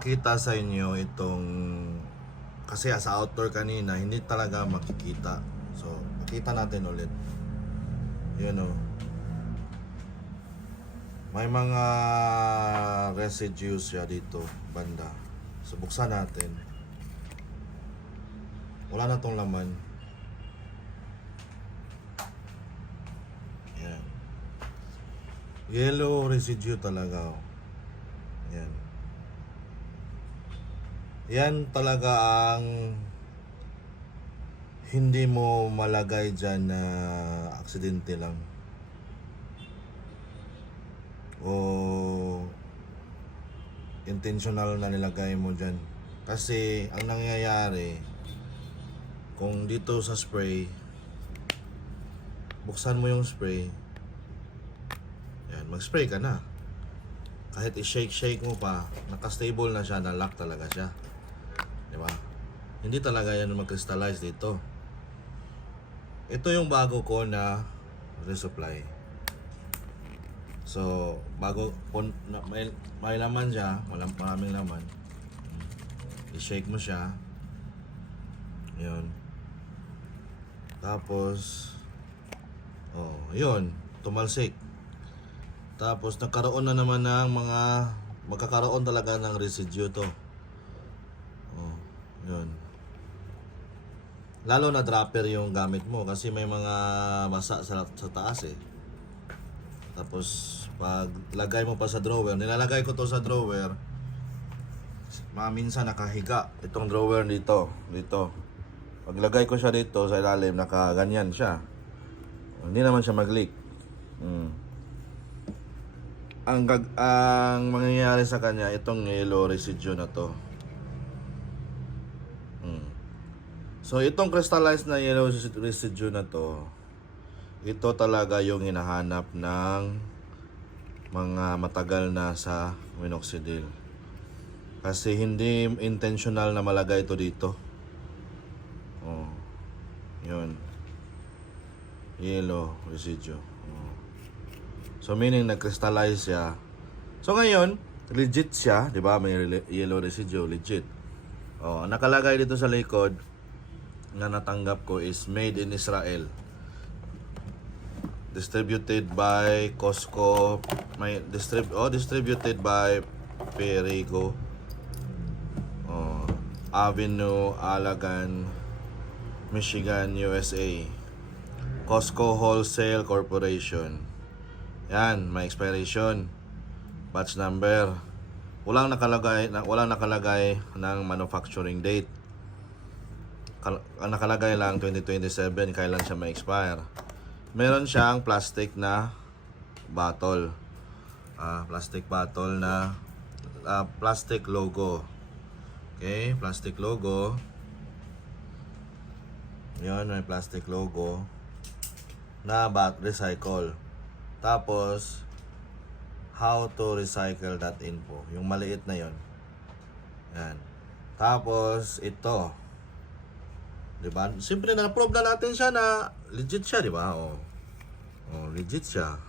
Kita sa inyo itong kasi sa outdoor kanina hindi talaga makikita. So, makita natin ulit. Yun o. May mga residues siya dito, banda. So, buksan natin. Wala na tong laman. Yan. Yellow residue talaga. Yan. Yan talaga ang hindi mo malagay dyan na aksidente lang. O intentional na nilagay mo dyan. Kasi ang nangyayari, kung dito sa spray, buksan mo yung spray, yan, mag-spray ka na. Kahit i-shake mo pa, naka-stable na siya, na-lock talaga siya. Diba? Hindi talaga yan mag-crystallize dito. Ito yung bago ko na resupply. So, bago, may laman siya, maraming laman. I-shake mo siya. Yun. Tapos, yun, tumalsik. Tapos, nagkaroon na naman ng magkakaroon talaga ng residue to. Yun. Lalo na dropper yung gamit mo kasi may mga basa sa taas eh. Tapos pag lagay mo pa sa drawer, nilalagay ko to sa drawer. Minsan nakahiga itong drawer dito. Pag lagay ko siya dito sa ilalim, nakaganyan siya. Hindi naman siya mag-leak. Ang mangyayari sa kanya, itong yellow residue na to. So itong crystallized na yellow residue na to, ito talaga yung hinahanap ng mga matagal na sa minoxidil. Kasi hindi intentional na malagay ito dito. Yun. Yellow residue. So meaning nag-crystallize siya. So ngayon, legit siya, 'di ba? May yellow residue, legit. Nakalagay dito sa likod na natanggap ko is made in Israel. Distributed by Costco. Distributed by Perigo. Avenue, Alagan, Michigan, USA. Costco Wholesale Corporation. Yan, may expiration. Batch number. Walang nakalagay ng manufacturing date. Ang nakalagay lang 2027 kailan siya ma-expire. Meron siyang plastic na bottle. Plastic bottle na plastic logo. Okay, plastic logo. Yan, may plastic logo na recycle. Tapos how to recycle that info. Yung maliit na yon. Yan. Tapos ito, diba? Siyempre na-prove na natin siya na legit siya, diba? Legit siya.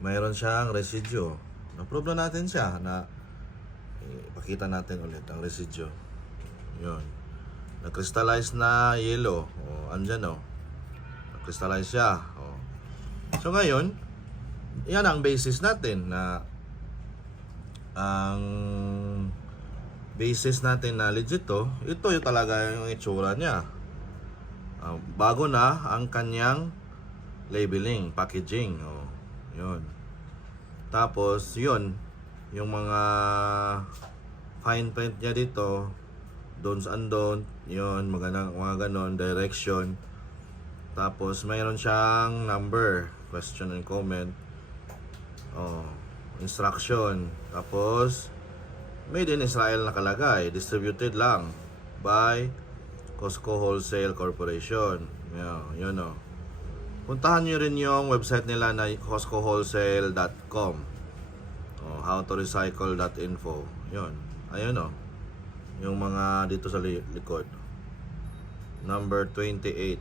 Mayroon siyang residue. Na-prove na natin siya na ipakita natin ulit ang residue. Yun. Na-crystallize na yellow. Andyan na-crystallize siya. So ngayon, yan ang basis natin na ang basis natin na legit to. Ito yung talaga yung itsura niya. Bago na ang kanyang labeling, packaging. Yun. Tapos yun, yung mga fine print niya dito, don'ts and don't, yun, mga ganon, direction. Tapos mayroon siyang number, question and comment. Instruction. Tapos made in Israel nakalagay, distributed lang by Costco Wholesale Corporation. Yun. Puntahan nyo rin yung website nila na costcowholesale.com. howtorecycle.info. Yun. Ayun yung mga dito sa likod. Number 28.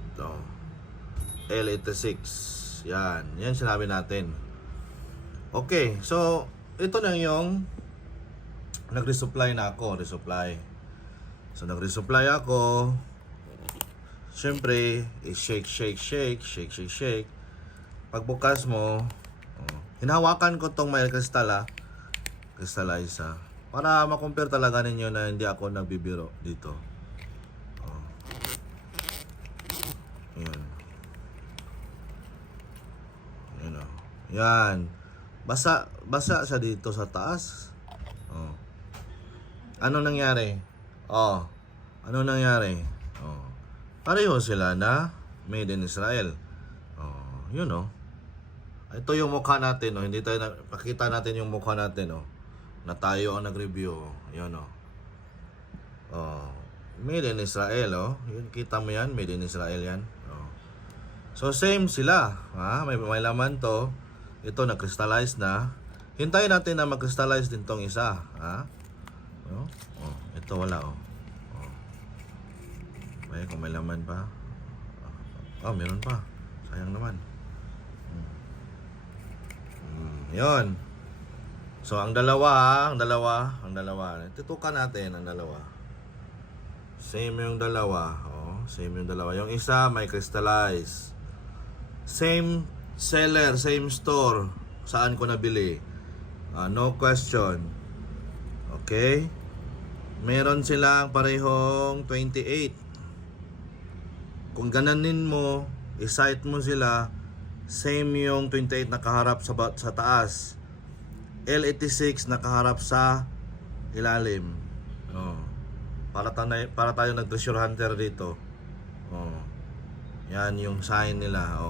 L86. Yan sinabi natin. Okay, so ito na yung nag-resupply na ako, resupply. So nag-resupply ako. Siyempre, shake, shake, shake, shake, shake, shake. Pagbukas mo, hinahawakan ko tong may kristal crystallize para ma-compare talaga ninyo na hindi ako nagbibiro dito. Yan. Yan o. Yan. Basa siya dito sa taas. Ano nangyari? Ano nangyari? Pareho sila na made in Israel. Yun o. Ito yung mukha natin, hindi tayo pakita natin yung mukha natin, na tayo ang nag-review. Yun o. Made in Israel, Yun, kita mo yan, made in Israel yan. So same sila, may laman to. Ito na-crystallize na. Hintayin natin na mag-crystallize din tong isa, ito wala, May kung may laman pa. Meron pa. Sayang naman. Yun. So ang dalawa. Tutukan natin ang dalawa. Same yung dalawa. Same yung dalawa. Yung isa may crystallize. Same seller, same store. Saan ko nabili? No question. Okay? Meron silang parehong 28. Kung gananin mo, i-site mo sila, same yung 28 nakaharap sa taas. L86 nakaharap sa ilalim. Para tayo nag-treasure hunter dito. Yan yung sign nila.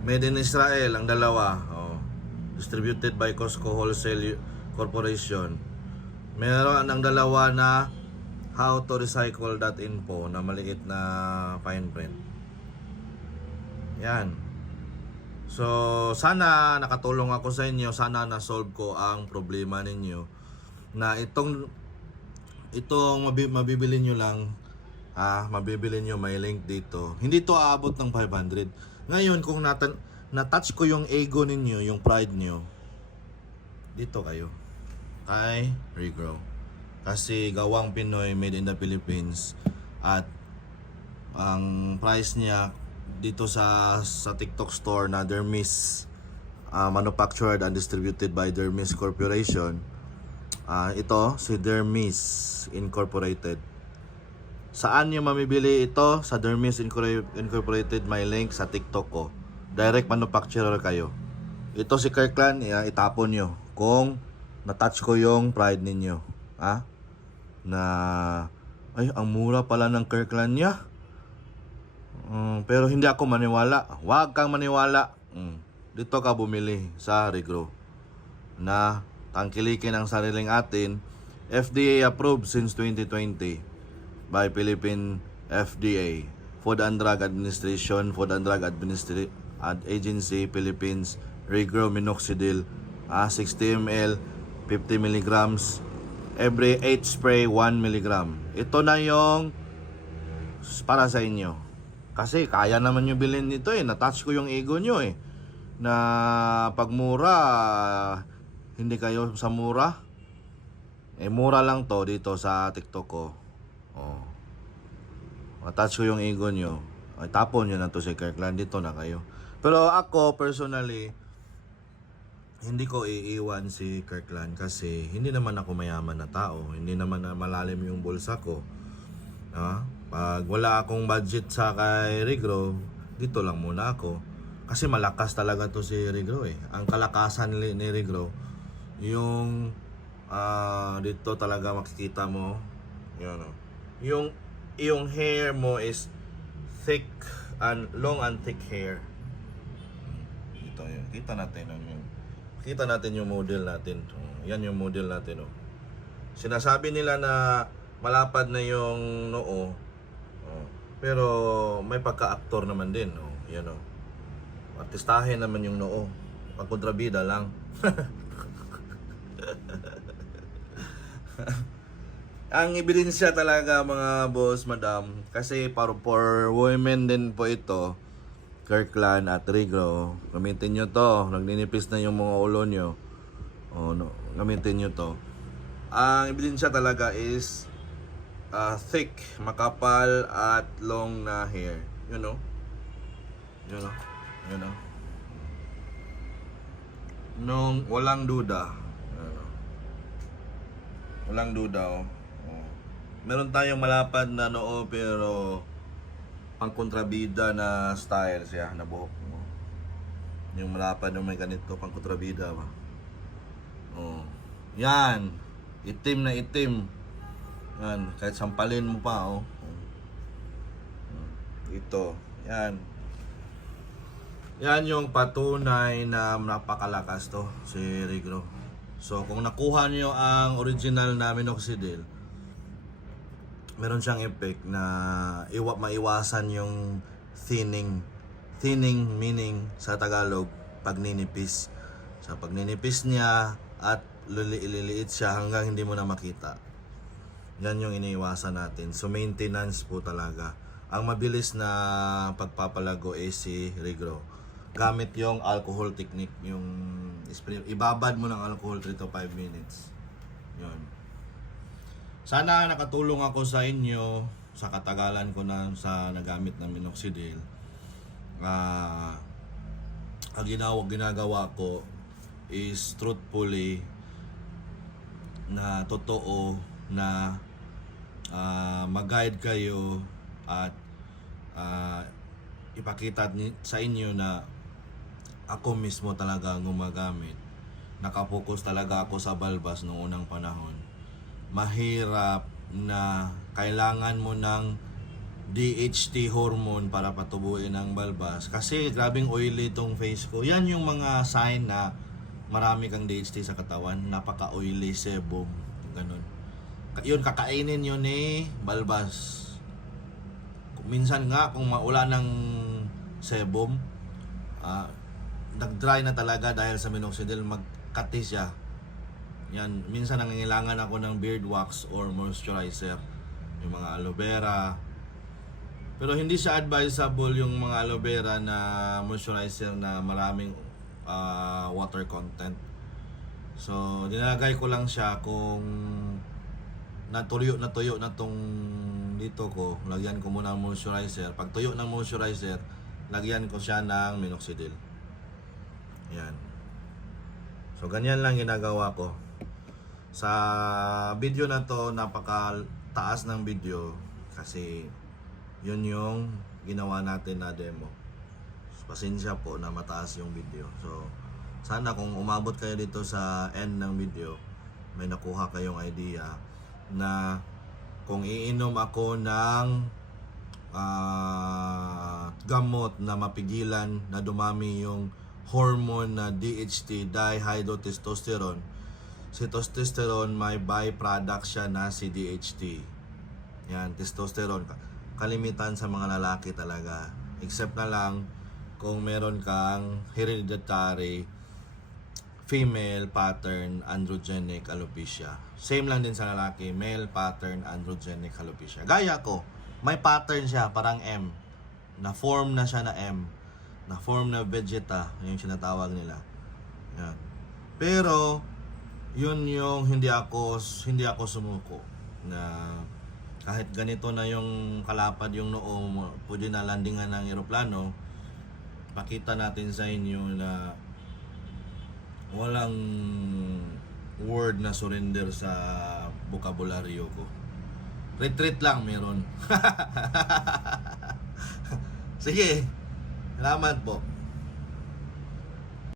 Made in Israel ang dalawa. Distributed by Costco Wholesale Corporation. Meron ang dalawa na how to recycle.info na maliit na fine print. Yan. So, sana nakatulong ako sa inyo. Sana na-solve ko ang problema ninyo. Na itong mabibili nyo lang. Mabibili nyo, may link dito. Hindi to aabot ng 500. Ngayon, kung na-touch ko yung ego ninyo, yung pride nyo, dito kayo. Kay Regrow. Kasi gawang Pinoy, made in the Philippines. At ang price niya dito sa TikTok store na Dermis, manufactured and distributed by Dermis Corporation. Ito si Dermis Incorporated. Saan nyo mamibili ito? Sa Dermis Incorporated, may link sa TikTok ko. Direct manufacturer kayo. Ito si Kirkland, itapon nyo kung na-touch ko yung pride ninyo. Na ay, ang mura pala ng Kirkland niya. Pero hindi ako maniwala. Huwag kang maniwala. Dito ka bumili sa Regrow na tangkilikin ang sariling atin. FDA approved since 2020 by Philippine FDA, Food and Drug Administration, Food and Drug Agency, Philippines. Regrow Minoxidil, 60 ml, 50 milligrams. Every 8 spray, 1 milligram. Ito na yung para sa inyo. Kasi kaya naman nyo bilhin nito Na-touch ko yung ego nyo Na pagmura, hindi kayo sa mura. Mura lang to dito sa TikTok ko. Na-touch ko yung ego nyo. Tapon nyo na to si Kirkland. Dito na kayo. Pero ako, personally, hindi ko iiwan si Kirkland kasi hindi naman ako mayaman na tao. Hindi naman na malalim yung bulsa ko. Pag wala akong budget sa kay Regrow, dito lang muna ako. Kasi malakas talaga to si Regrow Ang kalakasan ni Regrow, yung dito talaga makikita mo. Yung hair mo is thick and long and thick hair. Ito yun. Kita natin yung model natin. Yan yung model natin. Sinasabi nila na malapad na yung noo. Pero may pagka-actor naman din. Yan artistahin naman yung noo. Pagkontrabida lang. Ang ebidensya talaga mga boss, madam. Kasi for women din po ito. Kirkland at Regrow, gamitin nyo to. Nagninipis na yung mga ulo nyo. Gamitin nyo to. Ang ebidensya talaga is thick, makapal at long na hair. You know? You know? You know? Nung walang duda. Ano? Walang duda, oh. Oh. Meron tayong malapad na noo pero pang kontrabida na style siya na buhok mo. Yung malapad na may ganito pang kontrabida ba. Oh. Yan. Itim na itim. Yan, kahit sampalin mo pa, oh. Ito. Yan. Yan yung patunay na napakalakas to, si Rigro. So, kung nakuha niyo ang original na minoxidil, meron siyang effect na maiwasan yung thinning. Thinning meaning sa Tagalog, pagninipis. Sa pagninipis niya at liliit siya hanggang hindi mo na makita. Yan yung iniiwasan natin. So, maintenance po talaga. Ang mabilis na pagpapalago is si Rigro. Gamit yung alcohol technique, yung spray. Ibabad mo ng alcohol 3 to 5 minutes. Yun. Sana nakatulong ako sa inyo sa katagalan ko na sa nagamit ng minoxidil. Ang ginagawa ko is truthfully na totoo na mag-guide kayo at ipakita sa inyo na ako mismo talaga gumagamit. Nakapokus talaga ako sa balbas noong unang panahon. Mahirap na kailangan mo ng DHT hormone para patubuin ang balbas. Kasi grabing oily itong face ko. Yan yung mga sign na marami kang DHT sa katawan. Napaka-oily, sebum. Ganun. Yun, kakainin yun balbas. Minsan nga, kung wala ng sebum, nag-dry na talaga dahil sa minoxidil, magkati siya. Yan, minsan nangangailangan ako ng beard wax or moisturizer, yung mga aloe vera. Pero hindi siya advisable yung mga aloe vera na moisturizer na maraming water content. So, dinalagay ko lang siya kung natuyo na tong dito ko, lagyan ko muna ng moisturizer. Pag tuyo ng moisturizer, lagyan ko siya ng minoxidil. Yan. So, ganyan lang ginagawa ko. Sa video na to, napaka-taas ng video kasi yun yung ginawa natin na demo. So, pasensya po na mataas yung video. So, sana kung umabot kayo dito sa end ng video, may nakuha kayong idea na kung iinom ako ng gamot na mapigilan na dumami yung hormone na DHT, dihydrotestosterone. Si testosterone may byproduct siya na si DHT. Yan, testosterone. Kalimitan sa mga lalaki talaga. Except na lang kung meron kang hereditary female pattern androgenic alopecia. Same lang din sa lalaki, male pattern androgenic alopecia. Gaya ko, may pattern siya, parang M. Na-form na siya na M. Na-form na vegeta, yung sinatawag nila. Yan. Pero, yun yung hindi ako sumuko. Na kahit ganito na yung kalapad yung noo, pwede na landingan ng eroplano, pakita natin sa inyo na walang word na surrender sa bokabularyo ko. Retreat lang meron. Sige, salamat po.